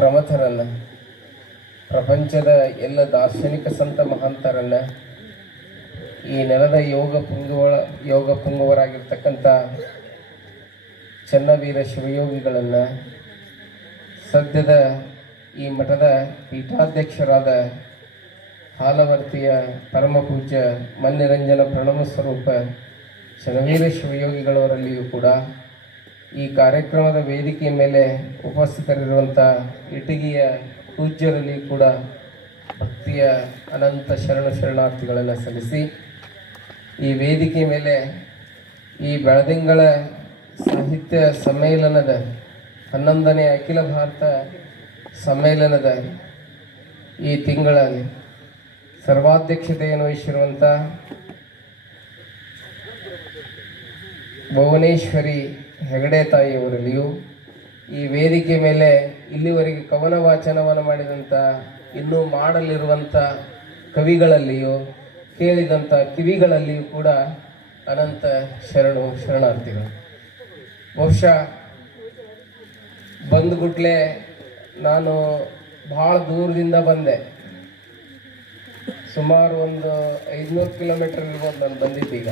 ಪ್ರಮಥರನ್ನು, ಪ್ರಪಂಚದ ಎಲ್ಲ ದಾರ್ಶನಿಕ ಸಂತ ಮಹಾಂತರನ್ನು, ಈ ನೆಲದ ಯೋಗ ಪುಂಗವರಾಗಿರ್ತಕ್ಕಂಥ ಚನ್ನವೀರ ಶಿವಯೋಗಿಗಳನ್ನು, ಸದ್ಯದ ಈ ಮಠದ ಪೀಠಾಧ್ಯಕ್ಷರಾದ ಹಾಲವರ್ತಿಯ ಪರಮ ಪೂಜ್ಯ ಮನ್ನಿರಂಜನ ಪ್ರಣವ ಸ್ವರೂಪ ಚನ್ನವೀರ ಶಿವಯೋಗಿಗಳವರಲ್ಲಿಯೂ ಕೂಡ ಈ ಕಾರ್ಯಕ್ರಮದ ವೇದಿಕೆಯ ಮೇಲೆ ಉಪಸ್ಥಿತರಿರುವಂಥ ಇಟಗಿಯ ಪೂಜ್ಯರಲ್ಲಿಯೂ ಕೂಡ ಭಕ್ತಿಯ ಅನಂತ ಶರಣಾರ್ಥಿಗಳನ್ನು ಸಲ್ಲಿಸಿ, ಈ ವೇದಿಕೆ ಮೇಲೆ ಈ ಬೆಳದಿಂಗಳ ಸಾಹಿತ್ಯ ಸಮ್ಮೇಳನದ 11ನೇ ಅಖಿಲ ಭಾರತ ಸಮ್ಮೇಳನದ ಈ ತಿಂಗಳಲ್ಲಿ ಸರ್ವಾಧ್ಯಕ್ಷತೆಯನ್ನು ವಹಿಸಿರುವಂಥ ಭುವನೇಶ್ವರಿ ಹೆಗಡೆ ತಾಯಿಯವರಲ್ಲಿಯೂ, ಈ ವೇದಿಕೆ ಮೇಲೆ ಇಲ್ಲಿವರೆಗೆ ಕವನ ವಾಚನವನ್ನು ಮಾಡಿದಂಥ ಇನ್ನೂ ಮಾಡಲಿರುವಂಥ ಕವಿಗಳಲ್ಲಿಯೂ, ಕೇಳಿದಂಥ ಕಿವಿಗಳಲ್ಲಿಯೂ ಕೂಡ ಅನಂತ ಶರಣಾರ್ಥಿಗಳು. ಬಹುಶಃ ಬಂದುಗುಟ್ಲೆ ನಾನು ಭಾಳ ದೂರದಿಂದ ಬಂದೆ. ಸುಮಾರು ಒಂದು 500 ಕಿಲೋಮೀಟರ್ ಇರ್ಬೋದು ನಾನು ಬಂದಿದ್ದೀಗ.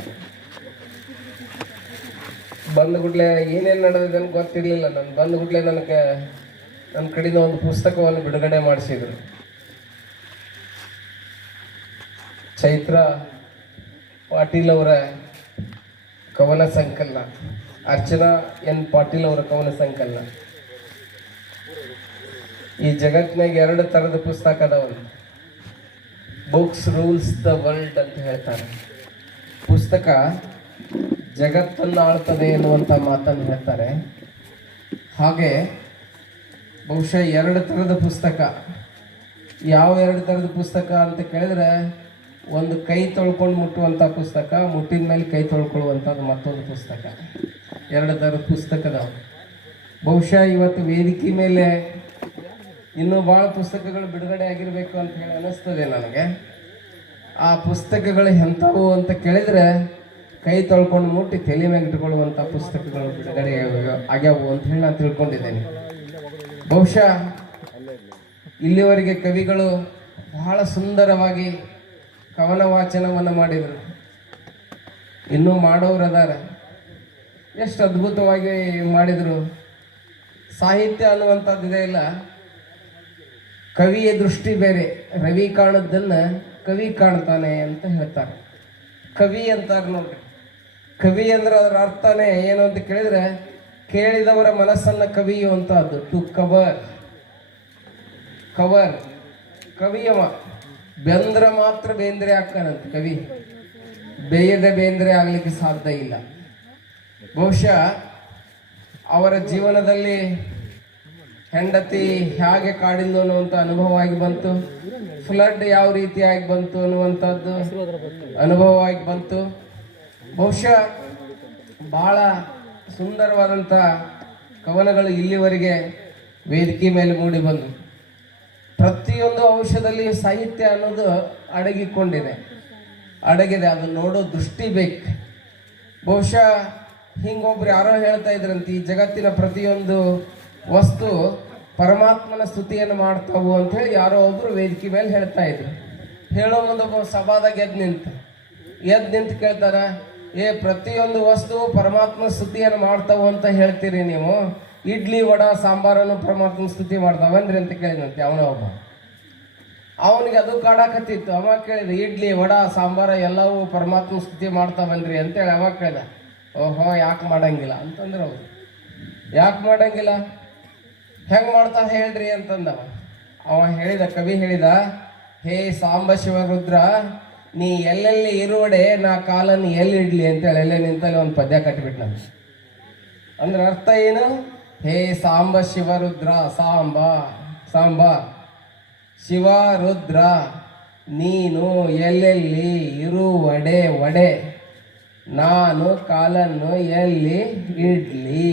ಬಂದುಗುಟ್ಲೆ ಏನೇನು ನಡೆದಿದೆ ಅಂತ ಗೊತ್ತಿರಲಿಲ್ಲ. ನಾನು ಬಂದುಗುಟ್ಲೆ ನನ್ನ ಕಡೆಯಿಂದ ಒಂದು ಪುಸ್ತಕವನ್ನು ಬಿಡುಗಡೆ ಮಾಡಿಸಿದ್ರು. ಚೈತ್ರ ಪಾಟೀಲ್ ಅವರ ಕವನ ಸಂಕಲನ, ಅರ್ಚನಾ ಎನ್ ಪಾಟೀಲ್ ಅವರ ಕವನ ಸಂಕಲನ. ಈ ಜಗತ್ತಿನಾಗ 2 ಥರದ ಪುಸ್ತಕ ಅದಾವಲ್ಲ. ಬುಕ್ಸ್ ರೂಲ್ಸ್ ದ ವರ್ಲ್ಡ್ ಅಂತ ಹೇಳ್ತಾರೆ. ಪುಸ್ತಕ ಜಗತ್ತನ್ನು ಆಳ್ತದೆ ಎನ್ನುವಂಥ ಮಾತನ್ನು ಹೇಳ್ತಾರೆ. ಹಾಗೆ ಬಹುಶಃ 2 ಥರದ ಪುಸ್ತಕ. ಯಾವ 2 ಥರದ ಪುಸ್ತಕ ಅಂತ ಕೇಳಿದ್ರೆ, ಒಂದು ಕೈ ತೊಳ್ಕೊಂಡು ಮುಟ್ಟುವಂಥ ಪುಸ್ತಕ, ಮುಟ್ಟಿದ ಮೇಲೆ ಕೈ ತೊಳ್ಕೊಳ್ಳುವಂಥದ್ದು ಮತ್ತೊಂದು ಪುಸ್ತಕ. 2 ಥರದ ಪುಸ್ತಕದವು. ಬಹುಶಃ ಇವತ್ತು ವೇದಿಕೆ ಮೇಲೆ ಇನ್ನೂ ಭಾಳ ಪುಸ್ತಕಗಳು ಬಿಡುಗಡೆ ಆಗಿರಬೇಕು ಅಂತ ಹೇಳಿ ಅನ್ನಿಸ್ತದೆ ನನಗೆ. ಆ ಪುಸ್ತಕಗಳು ಎಂಥವು ಅಂತ ಕೇಳಿದರೆ, ಕೈ ತೊಳ್ಕೊಂಡು ಮುಟ್ಟಿ ತಲೆ ಮೇಲೆ ಇಟ್ಕೊಳ್ಳುವಂಥ ಪುಸ್ತಕಗಳು ಬಿಡುಗಡೆ ಆಗ್ಯಾವು ಅಂತ ಹೇಳಿ ನಾನು ತಿಳ್ಕೊಂಡಿದ್ದೇನೆ. ಬಹುಶಃ ಇಲ್ಲಿವರೆಗೆ ಕವಿಗಳು ಬಹಳ ಸುಂದರವಾಗಿ ಕವನ ವಾಚನವನ್ನು ಮಾಡಿದರು. ಇನ್ನೂ ಮಾಡೋರು ಅದಾರ. ಎಷ್ಟು ಅದ್ಭುತವಾಗಿ ಮಾಡಿದರು. ಸಾಹಿತ್ಯ ಅನ್ನುವಂಥದ್ದಿದೆ ಇಲ್ಲ, ಕವಿಯ ದೃಷ್ಟಿ ಬೇರೆ. ರವಿ ಕಾಣದ್ದನ್ನು ಕವಿ ಕಾಣ್ತಾನೆ ಅಂತ ಹೇಳ್ತಾರೆ. ಕವಿ ಅಂತಾರೆ ನೋಡ್ರಿ. ಕವಿ ಅಂದ್ರೆ ಅದರ ಅರ್ಥನೇ ಏನು ಅಂತ ಕೇಳಿದ್ರೆ, ಕೇಳಿದವರ ಮನಸ್ಸನ್ನು ಕವಿಯುವಂಥದ್ದು. To cover ಕವಿಯವ. ಬೆಂದ್ರ ಮಾತ್ರ ಬೇಂದ್ರೆ ಆಗ್ತಾನಂತ ಕವಿ. ಬೇಯದೆ ಬೇಂದ್ರೆ ಆಗ್ಲಿಕ್ಕೆ ಸಾಧ್ಯ ಇಲ್ಲ. ಬಹುಶಃ ಅವರ ಜೀವನದಲ್ಲಿ ಹೆಂಡತಿ ಹೇಗೆ ಕಾಡಿದ್ದು ಅನ್ನುವಂಥ ಅನುಭವವಾಗಿ ಬಂತು. ಫ್ಲಡ್ ಯಾವ ರೀತಿಯಾಗಿ ಬಂತು ಅನ್ನುವಂಥದ್ದು ಅನುಭವವಾಗಿ ಬಂತು. ಬಹುಶಃ ಬಹಳ ಸುಂದರವಾದಂಥ ಕವನಗಳು ಇಲ್ಲಿವರೆಗೆ ವೇದಿಕೆ ಮೇಲೆ ಮೂಡಿ ಬಂದು, ಪ್ರತಿಯೊಂದು ಅಂಶದಲ್ಲಿ ಸಾಹಿತ್ಯ ಅನ್ನೋದು ಅಡಗಿದೆ. ಅದನ್ನು ನೋಡೋ ದೃಷ್ಟಿ ಬೇಕು. ಬಹುಶಃ ಹಿಂಗೊಬ್ರು ಯಾರೋ ಹೇಳ್ತಾ ಇದ್ರಂತೆ, ಈ ಜಗತ್ತಿನ ಪ್ರತಿಯೊಂದು ವಸ್ತು ಪರಮಾತ್ಮನ ಸ್ತುತಿಯನ್ನು ಮಾಡ್ತಾವು ಅಂತ ಹೇಳಿ ಯಾರೋ ಒಬ್ರು ವೇದಿಕೆ ಮೇಲೆ ಹೇಳ್ತಾ ಇದ್ರು. ಹೇಳೋ ಮುಂದೆ ಸಭಾದಾಗ ಎದ್ದು ನಿಂತು ಕೇಳ್ತಾರ, ಪ್ರತಿಯೊಂದು ವಸ್ತು ಪರಮಾತ್ಮನ ಸ್ತುತಿಯನ್ನು ಮಾಡ್ತಾವು ಅಂತ ಹೇಳ್ತೀರಿ ನೀವು, ಇಡ್ಲಿ ವಡಾ ಸಾಂಬಾರನ್ನು ಪರಮಾತ್ಮನ ಸ್ತುತಿ ಮಾಡ್ತಾವನ್ರಿ ಅಂತ ಕೇಳಿದಂತೆ ಅವನ ಒಬ್ಬ. ಅವನಿಗೆ ಅದು ಕಾಡಾಕತ್ತಿತ್ತು. ಅವ ಕೇಳಿದ, ಇಡ್ಲಿ ವಡಾ ಸಾಂಬಾರ ಎಲ್ಲವೂ ಪರಮಾತ್ಮನ ಸ್ತುತಿ ಮಾಡ್ತಾವನ್ರಿ ಅಂತೇಳಿ ಅವ ಕೇಳಿದ. ಓಹೋ, ಯಾಕೆ ಮಾಡಂಗಿಲ್ಲ ಅಂತಂದ್ರೆ ಅವರು. ಯಾಕೆ ಮಾಡಂಗಿಲ್ಲ, ಹೆಂಗೆ ಮಾಡ್ತಾ ಹೇಳ್ರಿ ಅಂತಂದವ. ಅವ ಹೇಳಿದ, ಕವಿ ಹೇಳಿದ, ಹೇ ಸಾಂಬ ಶಿವರುದ್ರ, ನೀ ಎಲ್ಲೆಲ್ಲಿ ಇರುವಡೆ ನಾ ಕಾಲನ್ನು ಎಲ್ಲಿ ಇಡ್ಲಿ ಅಂತೇಳಿ ಎಲ್ಲೇ ನಿಂತಲ್ಲಿ ಒಂದು ಪದ್ಯ ಕಟ್ಟಿಬಿಟ್ಟು ನಾನು. ಅಂದ್ರೆ ಅರ್ಥ ಏನು? ಹೇ ಸಾಂಬ ಶಿವರುದ್ರ, ಸಾಂಬ ಶಿವ ರುದ್ರ, ನೀನು ಎಲ್ಲೆಲ್ಲಿ ಇರುವಡೆ ನಾನು ಕಾಲನ್ನು ಎಲ್ಲಿ ಇಡ್ಲಿ.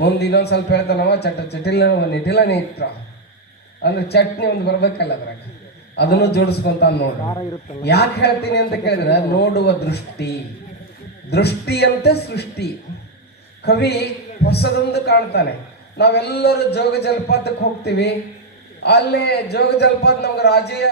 ಮುಂದೆ ಇನ್ನೊಂದು ಸ್ವಲ್ಪ ಹೇಳ್ತಾನವ, ನಿಟಿಲ ನೇತ್ರ ಅಂದ್ರೆ ಚಟ್ನಿ ಒಂದು ಬರ್ಬೇಕಲ್ಲ ಅದ್ರಾಗ, ಅದನ್ನು ಜೋಡಿಸ್ಕೊಂತ ನೋಡ್ರಿ. ಯಾಕೆ ಹೇಳ್ತೀನಿ ಅಂತ ಕೇಳಿದ್ರೆ, ನೋಡುವ ದೃಷ್ಟಿಯಂತೆ ಸೃಷ್ಟಿ. ಕವಿ ಹೊಸದೊಂದು ಕಾಣ್ತಾನೆ. ನಾವೆಲ್ಲರೂ ಜೋಗ ಜಲಪಾತಕ್ಕೆ ಹೋಗ್ತೀವಿ. ಅಲ್ಲಿ ಜೋಗ ಜಲಪಾತ ನಮ್ಗೆ ರಾಜೀಯ